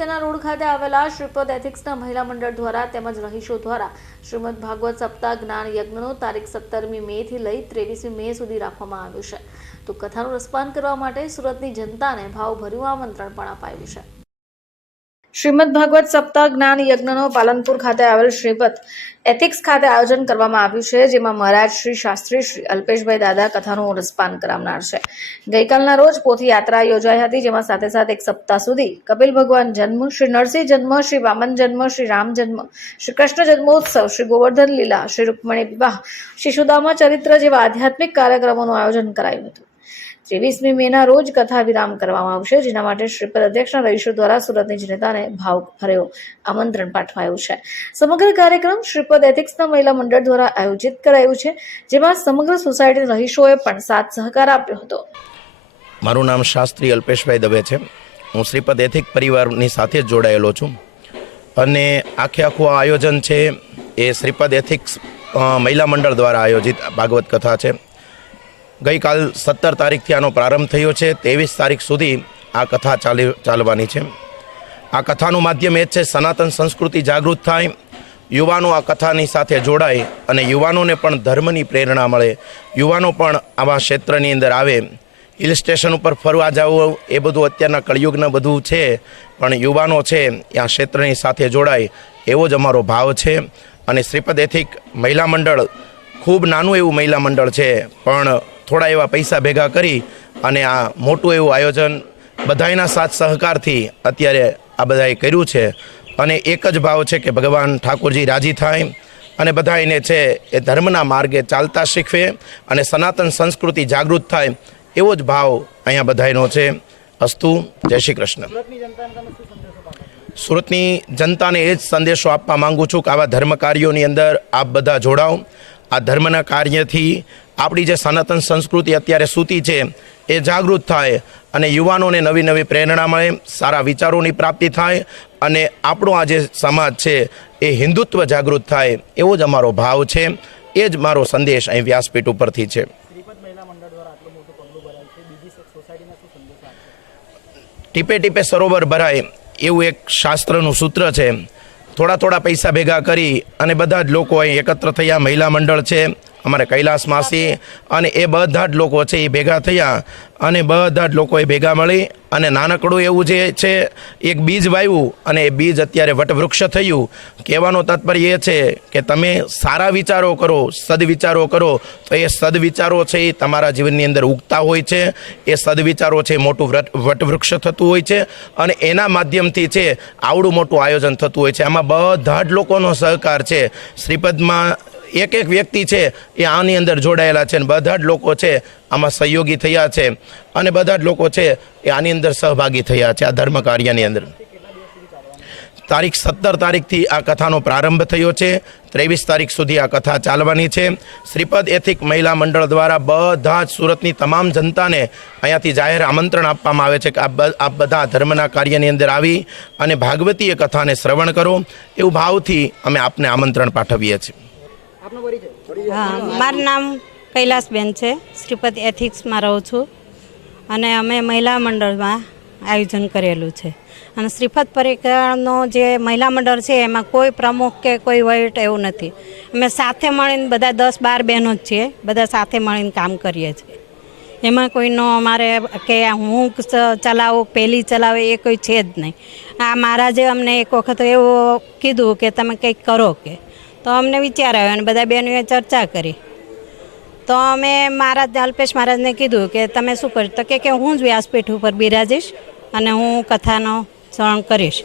કેના રોડ ખાતે આવેલા શ્રીપદ એથિક્સના મહિલા મંડળ દ્વારા તેમજ રહીશો દ્વારા શ્રીમદ ભાગવત સપ્તાહ જ્ઞાન યજ્ઞનો તારીખ સત્તરમી મે થી લઈ ત્રેવીસમી મે સુધી રાખવામાં આવ્યું છે. તો કથાનું રસપાન કરવા માટે સુરતની જનતાને ભાવભર્યું આમંત્રણ પણ અપાયું છે. શ્રીમદ ભાગવત સપ્તાહ જ્ઞાન યજ્ઞનો પાલનપુર ખાતે આવેલ શ્રીપદ એથિક્સ ખાતે આયોજન કરવામાં આવ્યું છે, જેમાં મહારાજ શ્રી શાસ્ત્રી શ્રી અલ્પેશભાઈ દાદા કથાનું રસપાન કરાવનાર છે. ગઈકાલના રોજ પોથી યાત્રા યોજાઈ હતી, જેમાં સાથે સાથે એક સપ્તાહ સુધી કપિલ ભગવાન જન્મ, શ્રી નરસિંહ જન્મ, શ્રી વામન જન્મ, શ્રી રામ જન્મ, શ્રી કૃષ્ણ જન્મોત્સવ, શ્રી ગોવર્ધન લીલા, શ્રી રૂકમણી વિવાહ, શ્રી સુદામા ચરિત્ર જેવા આધ્યાત્મિક કાર્યક્રમોનું આયોજન કરાયું હતું. ત્રેવીસમી મેના રોજ કથા વિરામ કરવામાં આવશે, જેના માટે શ્રીપદ અધ્યક્ષના રહીશો દ્વારા સુરતની જનતાને ભાવ ભર્યો આમંત્રણ પાઠવાયું છે. સમગ્ર કાર્યક્રમ શ્રીપદ એથિક્સના મહિલા મંડળ દ્વારા આયોજિત કરાયું છે, જેમાં સમગ્ર સોસાયટીના રહીશોએ પણ સાથ સહકાર આપ્યો હતો. મારું નામ શાસ્ત્રી અલ્પેશભાઈ દવે છે. હું શ્રીપદ એથિક પરિવારની સાથે જ જોડાયેલો છું. અને આખે આખું આયોજન છે એ શ્રીપદ એથિક્સ મહિલા મંડળ દ્વારા આયોજિત ભાગવત કથા છે. ગઈકાલ સત્તર તારીખથી આનો પ્રારંભ થયો છે. ત્રેવીસ તારીખ સુધી આ કથા ચાલી, ચાલવાની છે. આ કથાનું માધ્યમ એ જ છે, સનાતન સંસ્કૃતિ જાગૃત થાય, યુવાનો આ કથાની સાથે જોડાય અને યુવાનોને પણ ધર્મની પ્રેરણા મળે. યુવાનો પણ આવા ક્ષેત્રની અંદર આવે. હિલ સ્ટેશન ઉપર ફરવા જવું એ બધું અત્યારના કળિયુગના બધું છે, પણ યુવાનો છે એ આ ક્ષેત્રની સાથે જોડાય એવો જ અમારો ભાવ છે. અને શ્રીપદ એથિક મહિલા મંડળ ખૂબ નાનું એવું મહિલા મંડળ છે, પણ થોડા એવા પૈસા ભેગા કરી અને આ મોટું એવું આયોજન બધાયના સાથ સહકારથી અત્યારે આ બધાએ કર્યું છે. અને એક જ ભાવ છે કે ભગવાન ઠાકોરજી રાજી થાય અને બધાને છે એ ધર્મના માર્ગે ચાલતા શીખવે અને સનાતન સંસ્કૃતિ જાગૃત થાય એવો જ ભાવ અહીંયા બધાયનો છે. અસ્તુ, જય શ્રી કૃષ્ણ. સુરતની જનતાને એ જ સંદેશો આપવા માંગુ છું કે આવા ધર્મ કાર્યોની અંદર આપ બધા જોડાઓ. આ ધર્મના કાર્યથી આપણી જે સનાતન સંસ્કૃતિ અત્યારે સૂતી છે એ જાગૃત થાય અને યુવાનોને નવી નવી પ્રેરણા મળે સારા વિચારોની પ્રાપ્તિ થાય અને આપણો આ જે સમાજ છે એ હિન્દુત્વ જાગૃત થાય એવો જ અમારો ભાવ છે એ જ મારો સંદેશ અહીં વ્યાસપીઠ ઉપરથી છે. ટીપે ટીપે સરોવર ભરાય એવું એક શાસ્ત્રનું સૂત્ર છે. થોડા થોડા પૈસા ભેગા કરી અને બધા જ લોકો અહીં એકત્ર થયા. મહિલા મંડળ છે અમારે કૈલાસ માસી અને એ બધા જ લોકો છે એ ભેગા થયા અને બધા જ લોકોએ ભેગા મળી અને નાનકડું એવું જે છે, એક બીજ વાવ્યું અને એ બીજ અત્યારે વટવૃક્ષ થયું. કહેવાનો તાત્પર્ય એ છે કે તમે સારા વિચારો કરો સદવિચારો કરો, તો એ સદવિચારો છે એ તમારા જીવનની અંદર ઉગતા હોય છે. એ સદવિચારો છે મોટું વટવૃક્ષ થતું હોય છે અને એના માધ્યમથી છે, આવડું મોટું આયોજન થતું હોય છે. આમાં બધા જ લોકોનો સહકાર છે. શ્રીપદમાં એક એક વ્યક્તિ છે એ આની અંદર જોડાયેલા છે અને બધા જ લોકો છે આમાં સહયોગી થયા છે અને બધા જ લોકો છે એ આની અંદર સહભાગી થયા છે આ ધર્મ કાર્યની અંદર. તારીખ સત્તર તારીખથી આ કથાનો પ્રારંભ થયો છે. ત્રેવીસ તારીખ સુધી આ કથા ચાલવાની છે. શ્રીપદ એથિક મહિલા મંડળ દ્વારા બધા જ સુરતની તમામ જનતાને અહીંયાથી જાહેર આમંત્રણ આપવામાં આવે છે કે આપ બધા ધર્મના કાર્યની અંદર આવી અને ભાગવતીય કથાને શ્રવણ કરો. એવું ભાવથી અમે આપને આમંત્રણ પાઠવીએ છીએ. હા મારું નામ કૈલાસબેન છે. શ્રીપદ એથિક્સમાં રહું છું. અને અમે મહિલા મંડળમાં આયોજન કરેલું છે. અને શ્રીપદ પરિક્રમાનો જે મહિલા મંડળ છે એમાં કોઈ પ્રમુખ કે કોઈ વહીવટ એવું નથી. અમે સાથે મળીને બધા દસ બાર બહેનો જ છીએ. બધા સાથે મળીને કામ કરીએ છીએ. એમાં કોઈનો અમારે કે હું ચલાવું પેલી ચલાવે એ કોઈ છે જ નહીં. આ મહારાજે અમને એક વખત એવું કીધું કે તમે કંઈક કરો કે. તો અમને વિચાર આવ્યો અને બધા બહેનોએ ચર્ચા કરી. તો અમે મહારાજ અલ્પેશ મહારાજને કીધું કે તમે શું કર્યું? તો કે કે હું જ વ્યાસપીઠ ઉપર બિરાજીશ અને હું કથાનો શ્રવણ કરીશ.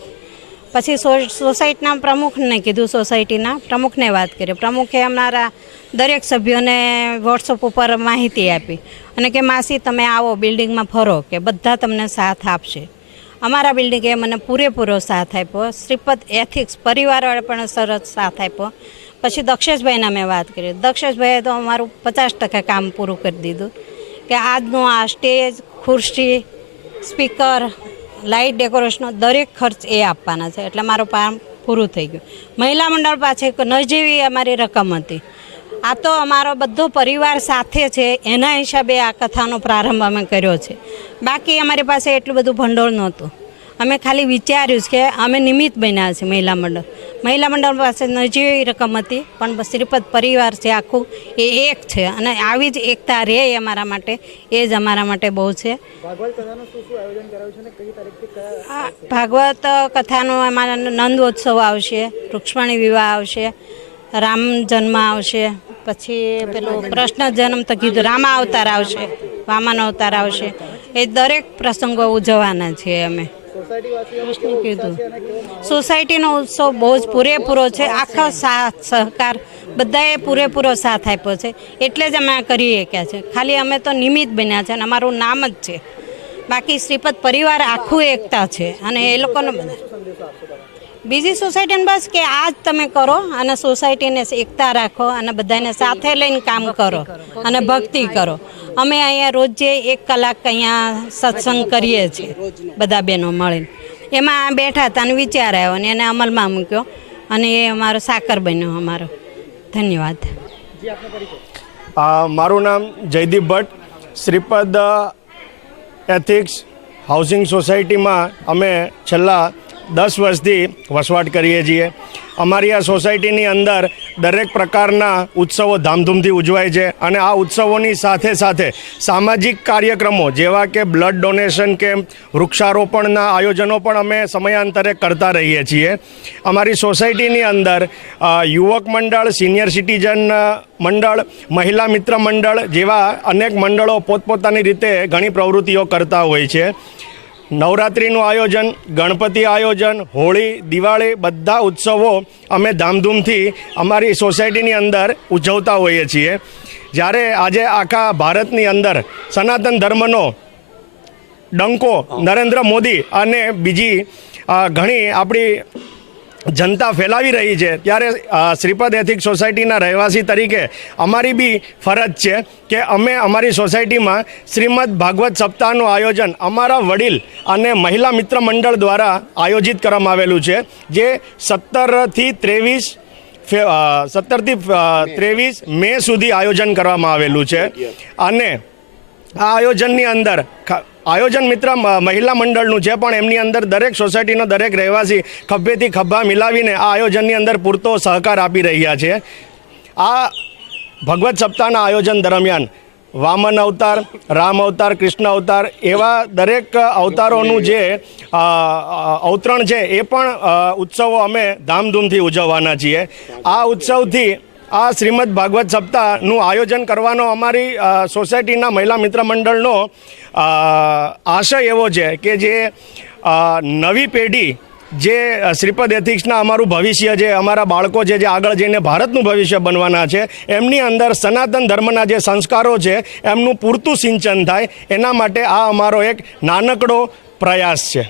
પછી સોસાયટીના પ્રમુખને કીધું, સોસાયટીના પ્રમુખને વાત કરી. પ્રમુખે અમારા દરેક સભ્યોને વોટ્સઅપ ઉપર માહિતી આપી અને કે, માસી, તમે આવો બિલ્ડિંગમાં ફરો કે બધા તમને સાથ આપશે. અમારા બિલ્ડિંગે મને પૂરેપૂરો સાથ આપ્યો. શ્રીપદ એથિક્સ પરિવારવાળા પણ સરસ સાથ આપ્યો. પછી દક્ષેશભાઈના મેં વાત કરી. દક્ષેશભાઈએ તો અમારું પચાસ ટકા કામ પૂરું કરી દીધું. કે આજનું આ સ્ટેજ ખુરશી સ્પીકર લાઇટ ડેકોરેશનનો દરેક ખર્ચ એ આપવાના છે. એટલે મારું કામ પૂરું થઈ ગયું. મહિલા મંડળ પાસે નજીવી અમારી રકમ હતી. આ તો અમારો બધો પરિવાર સાથે છે. એના હિસાબે આ કથાનો પ્રારંભ અમે કર્યો છે. બાકી અમારી પાસે એટલું બધું ભંડોળ નહોતું. અમે ખાલી વિચાર્યું છે કે અમે નિમિત્ત બન્યા છે મહિલા મંડળ. મહિલા મંડળ પાસે નજીવી રકમ હતી, પણ શ્રીપદ પરિવાર છે આખું, એ એક છે. અને આવી જ એકતા રહે અમારા માટે, એ જ અમારા માટે બહુ છે. ભાગવત કથાનો અમારા નંદોત્સવ આવશે, રૂક્ષ્મણી વિવાહ આવશે, રામ જન્મ આવશે. પછી પેલું કૃષ્ણ જન્મ તો કીધું, રામા અવતાર આવશે, વામાન અવતાર આવશે. એ દરેક પ્રસંગો ઉજવવાના છીએ અમે. કીધું. સોસાયટીનો ઉત્સવ બહુ જ પૂરેપૂરો છે. આખો સાથ સહકાર બધાએ પૂરેપૂરો સાથ આપ્યો છે. એટલે જ અમે કરી શક્યા છે. ખાલી અમે તો નિમિત્ત બન્યા છે અને અમારું નામ જ છે. બાકી શ્રીપદ પરિવાર આખું એકતા છે અને એ લોકોનો બધા બીજી સોસાયટીને બસ કે આ જ તમે કરો અને સોસાયટીને એકતા રાખો અને બધાને સાથે લઈને કામ કરો અને ભક્તિ કરો. અમે અહીંયા રોજે એક કલાક અહીંયા સત્સંગ કરીએ છીએ બધા બહેનો મળીને. એમાં બેઠા હતા અને વિચાર આવ્યો અને એને અમલમાં મૂક્યો અને એ અમારો સાકર બન્યો અમારો. ધન્યવાદ. મારું નામ જયદીપ ભટ્ટ. શ્રીપદ એથિક્સ હાઉસિંગ સોસાયટીમાં અમે છેલ્લા દસ વર્ષથી વસવાટ કરીએ છીએ. અમારી આ સોસાયટીની અંદર દરેક પ્રકારના ઉત્સવો ધામધૂમથી ઉજવાય છે અને આ ઉત્સવોની સાથે સાથે સામાજિક કાર્યક્રમો જેવા કે બ્લડ ડોનેશન કેમ્પ, વૃક્ષારોપણના આયોજનો પણ અમે સમયાંતરે કરતા રહીએ છીએ. અમારી સોસાયટીની અંદર યુવક મંડળ, સિનિયર સિટીઝન મંડળ, મહિલા મિત્ર મંડળ જેવા અનેક મંડળો પોતપોતાની રીતે ઘણી પ્રવૃત્તિઓ કરતા હોય છે. નવરાત્રિનું આયોજન, ગણપતિ આયોજન, હોળી, દિવાળી બધા ઉત્સવો અમે ધામધૂમથી અમારી સોસાયટીની અંદર ઉજવતા હોઈએ છીએ. જ્યારે આજે આખા ભારતની અંદર સનાતન ધર્મનો ડંકો નરેન્દ્ર મોદી અને બીજી ઘણી આપણી જનતા ફેલાવી રહી છે. ત્યારે શ્રીપદ એથિક સોસાયટીના રહેવાસી તરીકે અમારી બી ફરજ છે કે અમે અમારી સોસાયટીમાં શ્રીમદ ભાગવત સપ્તાહનું આયોજન અમારા વડીલ અને મહિલા મિત્ર મંડળ દ્વારા આયોજિત કરવામાં આવેલું છે. જે સત્તરથી ત્રેવીસ સત્તરથી ત્રેવીસ મે સુધી આયોજન કરવામાં આવેલું છે. અને આ આયોજનની અંદર આયોજન મિત્ર મહિલા મંડળનું છે પણ એમની અંદર દરેક સોસાયટીનો દરેક રહેવાસી ખભેથી ખભા મિલાવીને આ આયોજનની અંદર પૂરતો સહકાર આપી રહ્યા છે. આ ભગવત સપ્તાહના આયોજન દરમિયાન વામન અવતાર, રામ અવતાર, કૃષ્ણ અવતાર એવા દરેક અવતારોનું જે અવતરણ છે એ પણ ઉત્સવો અમે ધામધૂમથી ઉજવવાના છીએ. આ ઉત્સવથી આ શ્રીમદ ભાગવત સપ્તાહનું આયોજન કરવાનો અમારી સોસાયટીના મહિલા મિત્ર મંડળનો આશય એવો છે કે જે નવી પેઢી જે શ્રીપદ એથિક્સના અમારું ભવિષ્ય છે અમારા બાળકો છે જે આગળ જઈને ભારતનું ભવિષ્ય બનવાના છે, એમની અંદર સનાતન ધર્મના જે સંસ્કારો છે, એમનું પૂરતું સિંચન થાય, એના માટે આ અમારો એક નાનકડો પ્રયાસ છે.